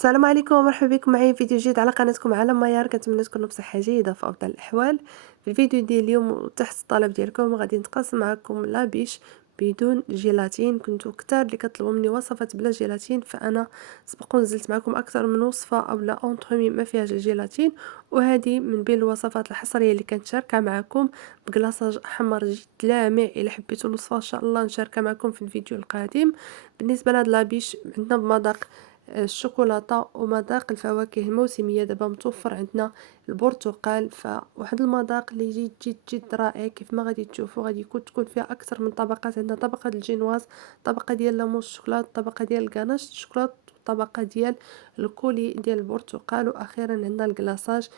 السلام عليكم ومرحبا بكم معايا في فيديو جديد على قناتكم عالم ميار. كنتمنى تكونوا بصحه جيده في افضل الاحوال. في الفيديو ديال اليوم تحت الطلب ديالكم غادي نتقاسم معكم لابيش بدون جيلاتين. كنتو كتار اللي كطلبوا مني وصفات بلا جيلاتين، فانا سبق ونزلت معكم اكثر من وصفه او لا اونطرومي ما فيهاش الجيلاتين، وهذه من بين الوصفات الحصريه اللي كنت شاركه معكم بكلاصاج احمر جد لامع. الى حبيتوا الوصفه ان شاء الله نشاركها معكم في الفيديو القادم. بالنسبه لهاد لابيش عندنا بمذاق الشوكولاتة ومذاق الفواكه الموسمية. دابا متوفر عندنا البرتقال، فواحد المذاق اللي جد جد جد رائع. كيف ما غادي تشوفوا غادي تكون فيها اكثر من طبقات. عندنا طبقة الجينواز، طبقة ديال لاموس الشوكولات، طبقة ديال الكاناش الشوكولات، طبقة ديال الكولي ديال البرتقال، واخيرا عندنا الكلاصاج.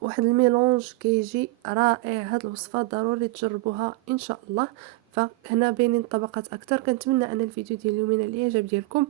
واحد الميلونج كيجي رائع. هاد الوصفه ضروري تجربوها ان شاء الله. فهنا باينين طبقات اكثر. كنتمنى ان الفيديو ديال اليومين الاعجاب ديالكم،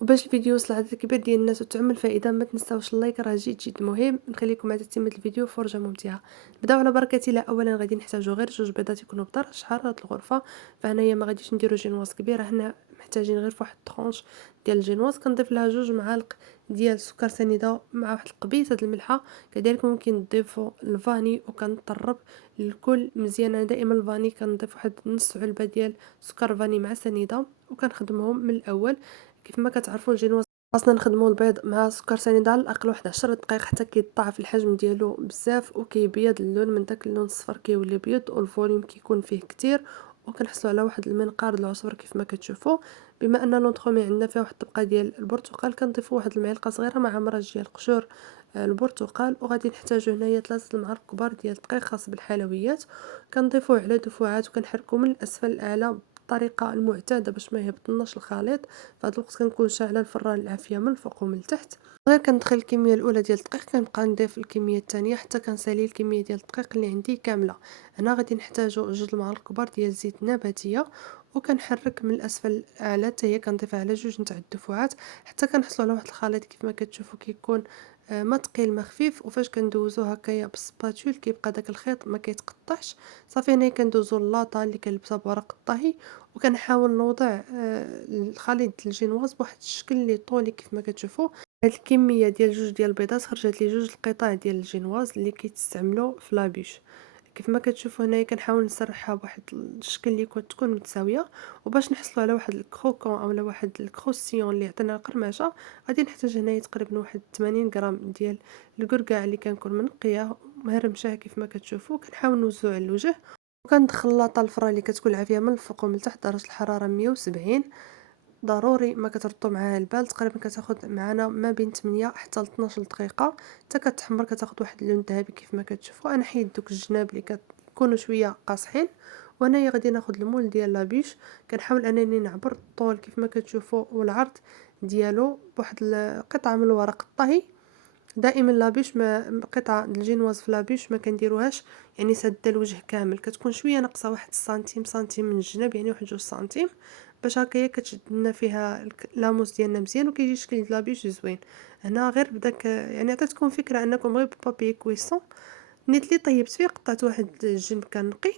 وباش الفيديو يوصل لعدد كبير ديال الناس وتعمل فائده ما تنساوش اللايك، راه جد جد مهم. نخليكم مع تتمه الفيديو، فرجه ممتعه. نبداو على بركه الله. اولا غادي نحتاجو غير جوج بيضات يكونوا بطر شحال هاد الغرفه. فهنايا ما غاديش نديرو جينواز كبيره، هنا محتاجين غير فواحد طرونش ديال الجينواز. كنضيف لها جوج معالق ديال السكر سنيده مع واحد القبيصه د الملحه. كذلك ممكن تضيفوا الفاني، وكنطرب الكل مزيان. انا دائما الفاني كنضيف واحد نص علبه ديال سكر فاني مع سنيده وكنخدمهم من الاول. كيف ما كتعرفوا الجينواز خاصنا نخدموا البيض مع سكر سنيد على الاقل واحد 10 دقائق حتى كيتضاعف الحجم ديالو بزاف وكيبيض اللون. من داك اللون الصفر كيولي بيض والفوليوم كيكون فيه كتير، وكنحصلوا على واحد المنقار د العصفر كيف ما كتشوفوا. بما ان لونطرومي عندنا فيها واحد الطبقه ديال البرتقال، كنضيفوا واحد المعلقه صغيره مع مرج ديال قشور البرتقال. وغادي نحتاجو هنايا 3 المعالق كبار ديال الدقيق خاص بالحلويات. كنضيفوه على دفعات وكنحركو من الاسفل للاعلى بالطريقه المعتاده باش ما يهبطلناش الخليط. في هذا الوقت كنكون شاعله الفران العافيه من الفوق ومن التحت. غير كندخل الكميه الاولى ديال الدقيق، كنبقى نضيف الكميه الثانيه حتى كنسالي الكميه ديال الدقيق اللي عندي كامله. هنا غادي نحتاجو 2 المعالق كبار ديال الزيت النباتيه، وكنحرك من الاسفل الاعلى حتى هي كنضيفها على 2 نتاع الدفعات حتى كنحصلوا على واحد الخليط كيف ما كتشوفوا كيكون ما ثقيل ما خفيف. وفاش كندوزو هكايا بالسباتول كيبقى داك الخيط ما كيتقطعش. صافي هنا كندوزو اللاطه اللي كنلبسها بورق الطهي، وكنحاول نوضع الخليط ديال الجينواز بواحد الشكل اللي طولي كيف ما كتشوفوا. هاد الكميه ديال 2 ديال البيضات خرجت لي 2 القطع ديال الجينواز اللي كيتستعملوا في لابيش. كيف ما كتشوفوا هنايا كنحاول نسرحها بواحد الشكل اللي تكون متساويه. وباش نحصلوا على واحد الكروكون اولا واحد الكروسيون اللي يعطينا القرمشه، غادي نحتاج هنايا تقريبا واحد 80 غرام ديال الكركاع اللي كنكون منقيه مهرمشاه كيف ما كتشوفوا. كنحاول نوزعو على الوجه، وكندخل اللاطه الفران اللي كتكون العافيه من الفوق ومن التحت درجه الحراره 170. ضروري ما كتردوا معاها البال. تقريبا كتاخد معنا ما بين 8 حتى ل 12 دقيقه حتى كتحمر، كتاخد واحد اللون ذهبي كيف ما كتشوفوا. انا حيد دوك الجناب اللي كيكونوا شويه قاصحين. وهنايا غادي ناخد المول ديال لابيش. كنحاول انني نعبر الطول كيف ما كتشوفوا والعرض ديالو بواحد القطعه من ورق الطهي. دائما لابيش ما قطعه الجينواز في لابيش ما كنديروهاش يعني ساده الوجه كامل، كتكون شويه ناقصه واحد سنتيم من الجناب، يعني واحد 2 سنتيم، باش هكايا كتشد لنا فيها لاموس ديالنا مزيان وكيجي شكل لابيش زوين. هنا غير بداك يعني عطيتكم فكره انكم غير بابي كويسون نيت لي طيبت فيه. قطعت واحد الجنب كنقي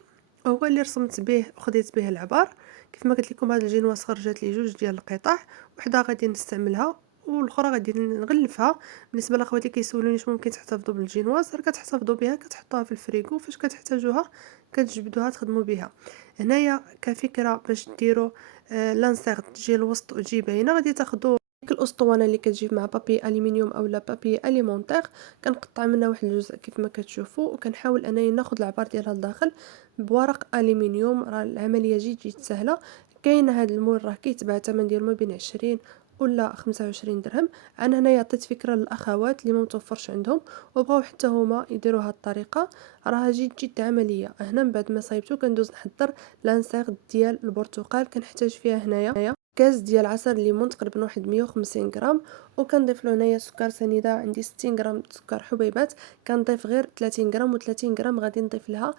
هو اللي رسمت به وخديت به العبار. كيف ما قلت لكم هاد الجينواس خرجت لي 2 ديال القطع، وحده غادي نستعملها والاخرى غادي نغلفها. بالنسبه لاخواتي اللي كيسولوني واش ممكن تحتفظوا بالجينواز، راه كتحتفظوا بها كتحطوها في الفريغو، فاش كتحتاجوها كتجبدوها تخدموا بها. هنايا كفكره باش ديروا لانسيغ تجي الوسط وتجي باينه، غادي تاخذوا ديك الاسطوانه اللي كتجي مع بابي الومنيوم اولا بابي اليمونتير. كنقطع منها واحد الجزء كيف ما كتشوفوا، وكنحاول انني ناخذ العبار ديالها لداخل بورق الومنيوم. راه العمليه جد سهله. كاين هذا المول راه كيتباع الثمن ديالو ما بين 20 ولا 25 درهم. انا هنايا عطيت فكره للاخوات اللي ما متوفرش عندهم وبغاو حتى هما يديروا هذه الطريقه، راها جد عمليه. هنا من بعد ما صايبتو كندوز نحضر لانسيغ ديال البرتقال. كنحتاج فيها هنايا كاس ديال عصير الليمون تقريبا واحد 150 غرام، وكنضيف له هنايا سكر سنيده عندي 60 غرام سكر حبيبات. كنضيف غير 30 غرام و30 غرام غادي نضيف لها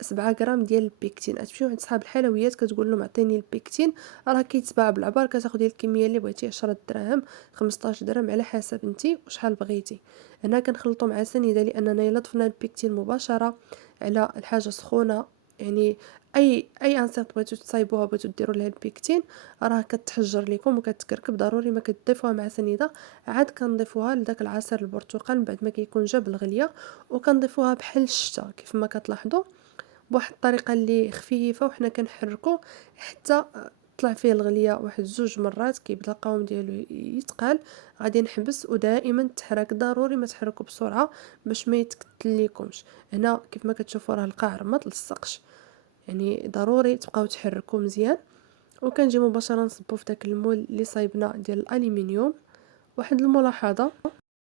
7 غرام ديال البيكتين. تمشيو عند صحاب الحلويات كتقول لهم عطيني البيكتين، راه كيتباع بالعبار. كتاخدي الكميه اللي بغيتي 10 دراهم 15 درهم على حسب نتي وشحال بغيتي. هنا كنخلطو مع سنيده لاننا الا ضفنا البيكتين مباشره على الحاجه سخونه يعني اي انسيت بغيتو تصايبوها بغيتو ديروا لها البيكتين راه كتحجر لكم وكتكركب. ضروري ما كتضيفوها مع سنيده، عاد كنضيفوها لداك العصير البرتقال من بعد ما كيكون جاب الغليه، وكنضيفوها بحال الشتا كيف ما كتلاحظوا بواحد الطريقه اللي خفيفه، وحنا كنحركو حتى طلع فيه الغليه واحد جوج مرات كيبدا القوام ديالو يتقال. غادي نحبس، ودائما التحراك ضروري ما تحركوا بسرعه باش ما يتكتل لكمش. هنا كيف ما كتشوفوا راه القاع ما تلصقش، يعني ضروري تبقاو تحركوا مزيان. وكنجي مباشره نصبو في داك المول اللي صايبنا ديال الالومنيوم. واحد الملاحظه،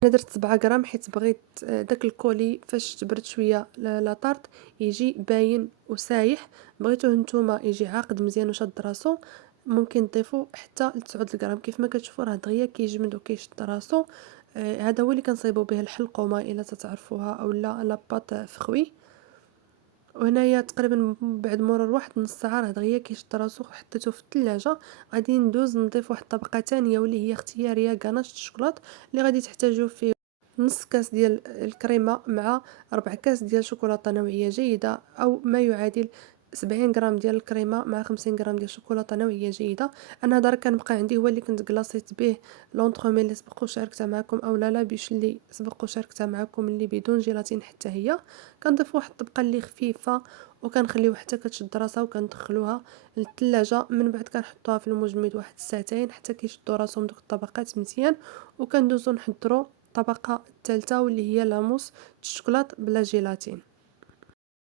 انا درت 7 غرام حيت بغيت داك الكولي فاش تبرد شويه لا طارت يجي باين وسايح. بغيتوه نتوما يجي عاقد مزيان وشاد راسو، ممكن تضيفوا حتى ل 9 غرام. كيف ما كتشوفوا راه دغيا كيجمد وكيشد راسو. هذا هو اللي كنصايبوا به الحلقومه الا تتعرفوها، اولا لاباط فخوي. وهنايا تقريبا بعد مرور واحد نص ساعه راه دغيا كيشد راسو، حطيته في الثلاجه. غادي ندوز نضيف واحد الطبقه تانية واللي هي اختياريه غاناش الشوكولات اللي غادي تحتاجوا فيه نص كاس ديال الكريمه مع 4 كاس ديال شوكولاته نوعيه جيده، او ما يعادل 70 غرام ديال الكريمه مع 50 غرام ديال شوكولاته نوعيه جيده. انا هذا راه كنبقى عندي هو اللي كنت كلاصيت به لونطرومي اللي سبق وشاركتها معكم، او لا بيش اللي سبق وشاركتها معكم اللي بدون جيلاتين حتى هي. كنضيف واحد الطبقه اللي خفيفه وكنخليو حتى كتشد راسها، وكندخلوها للثلاجه. من بعد كنحطوها في المجمد واحد ساعتين حتى كيشدوا راسهم دوك الطبقات مزيان. وكندوزو نحضروا الطبقه الثالثه واللي هي لاموس الشوكولات بلا جيلاتين.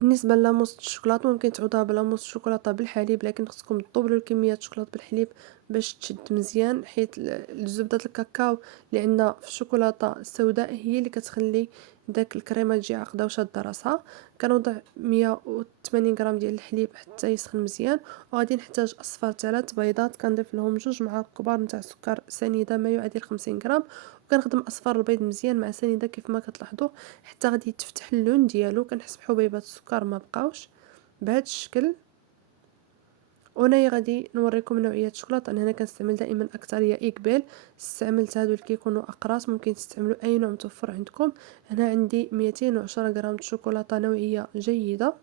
بالنسبه للاموس الشوكولات ممكن تعوضوها بلاموس الشوكولاته بالحليب، لكن خصكم تطوبلوا الكميه الشوكولاط بالحليب باش تشد مزيان، حيت زبده الكاكاو اللي عندنا في الشوكولاته السوداء هي اللي كتخلي داك الكريمه تجي عاقده وشاده راسها. كنوضع 180 غرام ديال الحليب حتى يسخن مزيان، وغادي نحتاج اصفر 3 بيضات كنضيف لهم 2 معالق كبار نتاع سكر سنيده ما يعادل 50 غرام. وكنخدم اصفر البيض مزيان مع سنيده كيف ما كتلاحظوا حتى غادي يتفتح اللون ديالو. كنحس بحبيبات السكر ما بقاوش بهذا الشكل. وهنايا غادي نوريكم نوعيه الشوكولاته. انا هنا كنستعمل دائما اكثريه ايكبيل، استعملت هادو اللي كيكونوا اقراص، ممكن تستعملوا اي نوع متوفر عندكم. هنا عندي 210 غرام شوكولاته نوعيه جيده،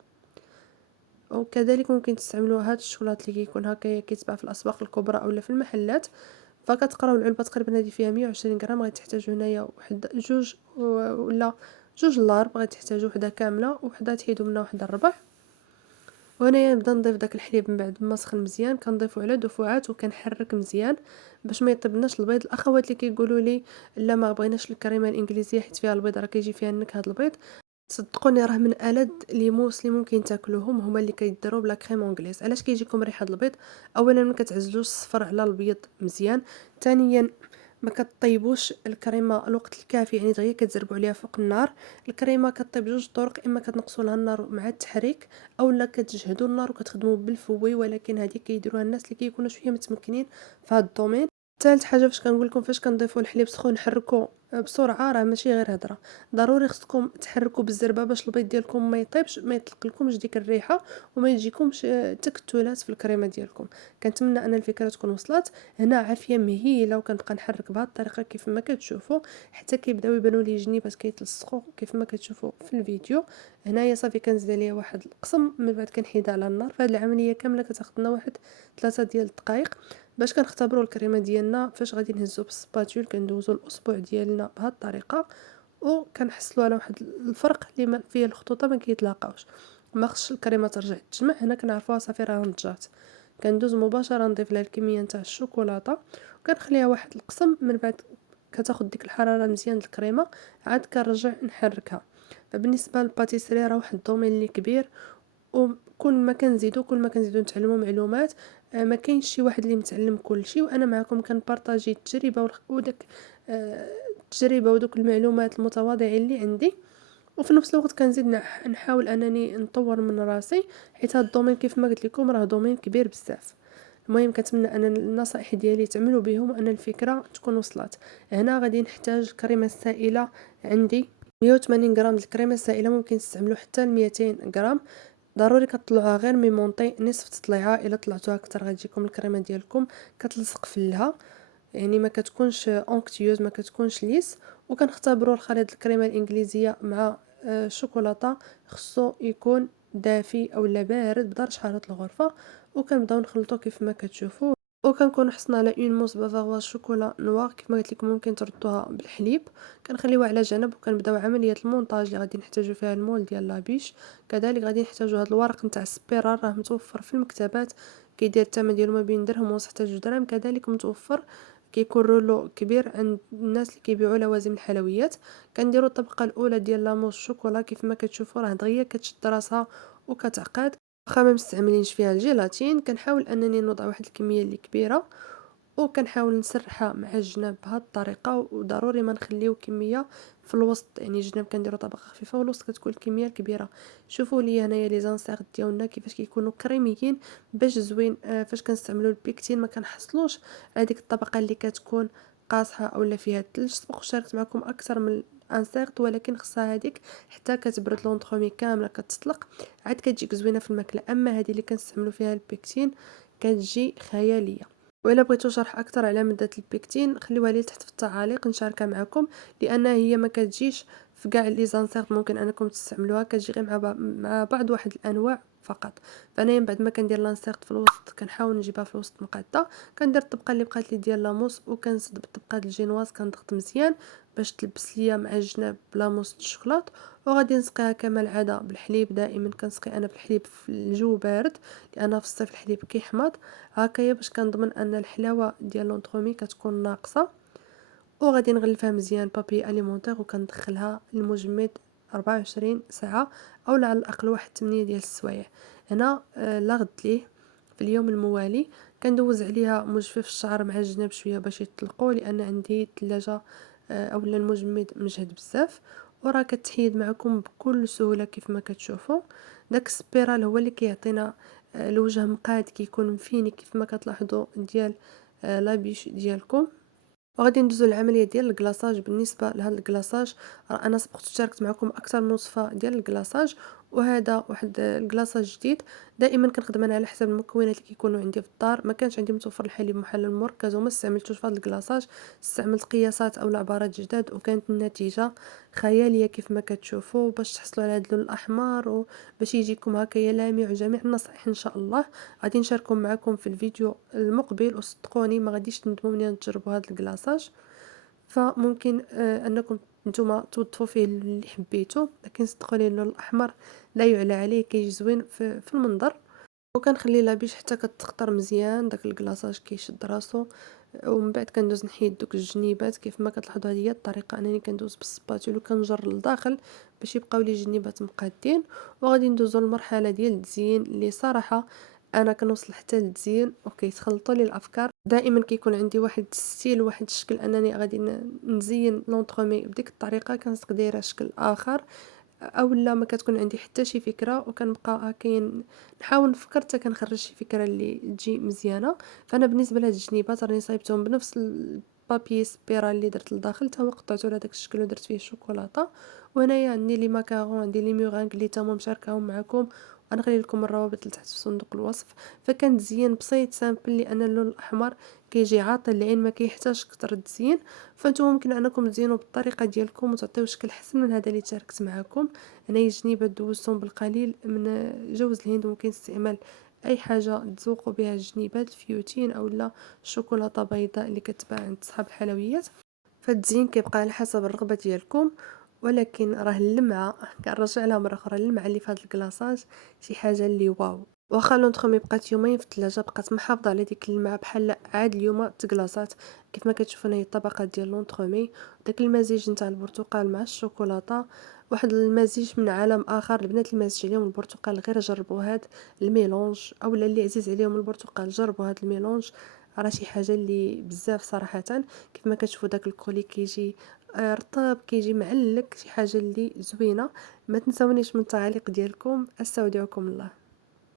وكذلك ممكن تستعملوا هاد الشوكولات اللي كيكون هكايا كيتباع في الاسواق الكبرى اولا في المحلات. فكتقراو العلبه تقريبا هذه فيها 120 غرام. غادي تحتاجوا هنايا واحد جوج ولا جوج لارب، غادي تحتاجوا وحده كامله وحده تحيدوا منها واحد الربع. وهنايا نبدا نضيف داك الحليب من بعد ما سخن مزيان، كنضيفو على دفعات وكنحرك مزيان باش ما يطيبناش البيض. الاخوات اللي كيقولوا لي لا ما بغيناش الكريمه الانجليزيه حيت فيها البيض راه كيجي فيها النكهه البيض، صدقوني راه من ألذ لي موس اللي ممكن تاكلوهم هما اللي كيديروا بلا كريم انجليز. علاش كيجيكم ريحه البيض؟ اولا ما كتعزلوش الصفر على الابيض مزيان، ثانيا ما كطيبوش الكريمه الوقت الكافي، يعني دغيا كتزربوا عليها فوق النار. الكريمه كطيب جوج طرق، اما كتنقصوا لها النار مع التحريك، اولا كتجهدوا النار وكتخدموا بالفوي، ولكن هذه كيديروها الناس اللي كيكونوا شويه متمكنين في هذا الدومين. ثالث حاجه فاش كنقول لكم فاش كنضيفوا الحليب سخون نحركوا بسرعه، راه ماشي غير هضره، ضروري خصكم تحركوا بالزربه باش البيض ديالكم ما يطيبش، ما يطلق لكمش ديك الريحه وما يجيكمش تكتلات في الكريمه ديالكم. كنتمنى ان الفكره تكون وصلت. هنا عافيه مهيله، وكنبقى نحرك بهذه الطريقه كيف ما كتشوفوا حتى كيبداو يبانوا لي جنيبات كيتلصقوا كيف ما كتشوفوا في الفيديو. هنايا صافي كنزيد عليها واحد القسم، من بعد كنحيدها على النار. فهاد العمليه كامله كتاخذ لنا واحد 3 ديال الدقائق باش كنختبروا الكريمه ديالنا. فاش غادي نهزو بالسباتول كندوزو الاصبع ديالنا بهذه الطريقه، وكنحصلوا على واحد الفرق اللي فيه الخطوطه ما كيتلاقاوش. ما خصش الكريمه ترجع تجمع، هنا كنعرفوها صافي راه نضجات. كندوز مباشره نضيف لها الكميه نتاع الشوكولاته وكنخليها واحد القسم. من بعد كتاخذ ديك الحراره مزيان الكريمه، عاد كنرجع نحركها. فبالنسبه للباتيسري راه واحد الدومين اللي كبير، وكل ما كنزيدو نتعلموا معلومات. ما كاينش شي واحد اللي متعلم كل شيء، وانا معكم كنبارطاجي التجربه وداك التجربه ودوك المعلومات المتواضعين اللي عندي. وفي نفس الوقت كنزيد نحاول انني نطور من راسي، حيت هذا الدومين كيف ما قلت لكم راه دومين كبير بزاف. المهم كنتمنى ان النصائح ديالي تعملوا بهم وان الفكره تكون وصلت. هنا غادي نحتاج الكريمه السائله. عندي 180 غرام د الكريمه السائله، ممكن تستعملوا حتى 200 غرام. ضروري كطلعوها غير ميمونطي نصف تطليعه، الا طلعتوها اكثر غتجيكم الكريمه ديالكم كتلصق في اللها، يعني ما كتكونش اونكتيوز، ما كتكونش ليس. وكنختبروا الخليط الكريمه الانجليزيه مع الشوكولاته، خصو يكون دافي اولا بارد بدرجة حرارة الغرفة، وكنبداو نخلطو كيف ما كتشوفوا. وكنكونوا حصلنا على اون موس بافاغواز شوكولا نوار كيف ما قلت لكم، ممكن تردوها بالحليب. كنخليوها على جنب وكنبداو عمليه المونتاج اللي غادي نحتاجو فيها المول ديال لابيش. كذلك غادي نحتاجو هذا الورق نتاع السبيرال، راه متوفر في المكتبات، كيدير الثمن ديالو ما بين درهم ونص حتى 2 دراهم. كذلك متوفر كيكون رولو كبير عند الناس اللي كيبيعوا لوازم الحلويات. كنديروا الطبقه الاولى ديال لاموس شوكولا كيف ما كتشوفوا، راه دغيا كتشد راسها وكتعقد. واخا ما مستعملينش فيها الجيلاتين، كنحاول انني نوضع واحد الكميه اللي كبيره وكنحاول نسرحها مع الجناب بهذه الطريقه. وضروري ما نخليو كميه في الوسط، يعني الجناب كنديروا طبقه خفيفه والوسط كتكون الكميه الكبيره. شوفوا لي هنايا لي زانسيغ ديالنا كيفاش كيكونوا كريميين باش زوين. فاش كنستعملوا البيكتين ما كنحصلوش على ديك الطبقه اللي كتكون قاصحه اولا فيها الثلج. سبق شاركت معكم اكثر من انسيرت، ولكن خصها هذيك حتى كتبرد لونطرومي كامله كتطلق عاد كتجيك زوينه في الماكله. اما هذه اللي كنستعملوا فيها البيكتين كتجي خياليه. وإلا بغيتو شرح أكتر على مادة البيكتين خليوها لي تحت في التعاليق نشاركها معكم، لأن هي ما كتجيش في كاع لي زانسيغ ممكن أنكم تستعملوها، كتجي غير مع بعض واحد الأنواع فقط. فأنايا من بعد ما كندير لانسيغت في الوسط كنحاول نجيبها في الوسط مقاده، كندير الطبقة اللي بقات لي ديال لاموس وكنسد بالطبقة د الجينواز، كنضغط مزيان باش تلبس ليا مع الجناب بلاموس الشوكولات. وغادي نسقيها كما العادة بالحليب. دائما كنسقي أنا بالحليب في الجو بارد، لأن في الصيف الحليب كيحمض. هكايا باش كنضمن ان الحلاوه ديال لونطرومي كتكون ناقصه. وغادي نغلفها مزيان بابي اليمونتير وكندخلها للمجمد 24 ساعه او على الاقل واحد 8 ديال السوايع. هنا لا غد ليه في اليوم الموالي كندوز عليها مجفف الشعر مع الجناب شويه باش يطلقوا، لان عندي الثلاجه اولا المجمد مجهد بزاف. وراه كتحيد معكم بكل سهوله كيف ما كتشوفوا. داك السبيرال هو اللي كيعطينا الوجه مقاد كيكون مفيني كيف ما كتلاحظوا ديال لابيش ديالكم. وغادي ندوزو للعمليه ديال الكلاصاج. بالنسبه لهذا الكلاصاج راه انا سبقت شاركت معكم اكثر من وصفه ديال الكلاصاج، وهذا واحد الكلاصاج جديد. دائما كنخدم انا على حسب المكونات اللي كيكونوا عندي في الدار. ما كانش عندي متوفر الحليب محلى المركز وما استعملتوش في هذا الكلاصاج، استعملت قياسات او عبارات جداد وكانت النتيجه خياليه كيف ما كتشوفوا. باش تحصلوا على هذا اللون الاحمر وباش يجيكم هكايا لامع وجميع النصائح ان شاء الله غادي نشاركهم معكم في الفيديو المقبل. وصدقوني ما غاديش تندموا ملي تجربوا هذا الكلاصاج. فممكن انكم نتوما توظفوا فيه اللي حبيتو، لكن صدقوني اللون الاحمر لا يعلى عليه، كيجي زوين في المنظر. وكنخلي لابيش حتى كتخطر مزيان داك الكلاصاج كيشد راسو. ومن بعد كندوز نحيد دوك الجنيبات كيف ما كتلاحظوا. هذه هي الطريقه انني كندوز بالسباتول وكنجر للداخل باش يبقاو لي الجنيبات مقادين. وغادي ندوزو للمرحله ديال التزيين اللي صراحه انا كنوصل حتى للتزيين وكيتخلطوا لي الافكار. دائما كيكون عندي واحد الستيل واحد الشكل انني غادي نزين لونطرومي بديك الطريقه، كنسق دايره شكل اخر اولا ما كتكون عندي حتى شي فكره. وكنبقى هكاين نحاول نفكر حتى كنخرج شي فكره اللي تجي مزيانه. فانا بالنسبه لهاد الجنيبات راني صايبتهم بنفس البابي سبيرال اللي درت لداخل، حتى هو قطعته على داك الشكل ودرت فيه الشوكولاته. وهنايا عندي لي ماكارون، عندي لي ميغانغ اللي تما مشاركاهم معكم، غنخلي لكم الروابط لتحت في صندوق الوصف. فكنتزين بسيط سامبل لان اللون الاحمر كيجي عاطل العين ما كيحتاجش كتر تزيين. فانتم ممكن انكم تزينوا بالطريقه ديالكم وتعطيو شكل حسن من هذا اللي تشاركت معكم. هنايا الجنيبات دوزتهم بالقليل من جوز الهند. ممكن استعمال اي حاجه تذوقوا بها الجنيبات، الفيوتين او لا شوكولاته بيضاء اللي كتباع عند صحاب الحلويات. فالتزيين كيبقى على حسب الرغبه ديالكم. ولكن راه اللمعه كنرجع لها مره اخرى، اللمعه اللي في هذا الكلاصاج شي حاجه اللي واو. واخا لونطخومي بقات يومين في الثلاجه بقات محافظه على ديك اللمعه بحال عاد اليوم تكلاصات. كيف ما كتشوفوا هنا هي الطبقه ديال لونطخومي، داك المزيج نتاع البرتقال مع الشوكولاته، واحد المزيج من عالم اخر. البنات اللي مازج عليهم البرتقال غير جربوا هاد الميلونج، اولا اللي عزيز عليهم البرتقال جربوا هاد الميلونج. راه شي حاجه اللي بزاف صراحه. كيف ما كتشوفوا داك الكولي كيجي رطب كيجي معلك، شي حاجه اللي زوينه. ما تنسونيش من التعاليق ديالكم. استودعكم الله.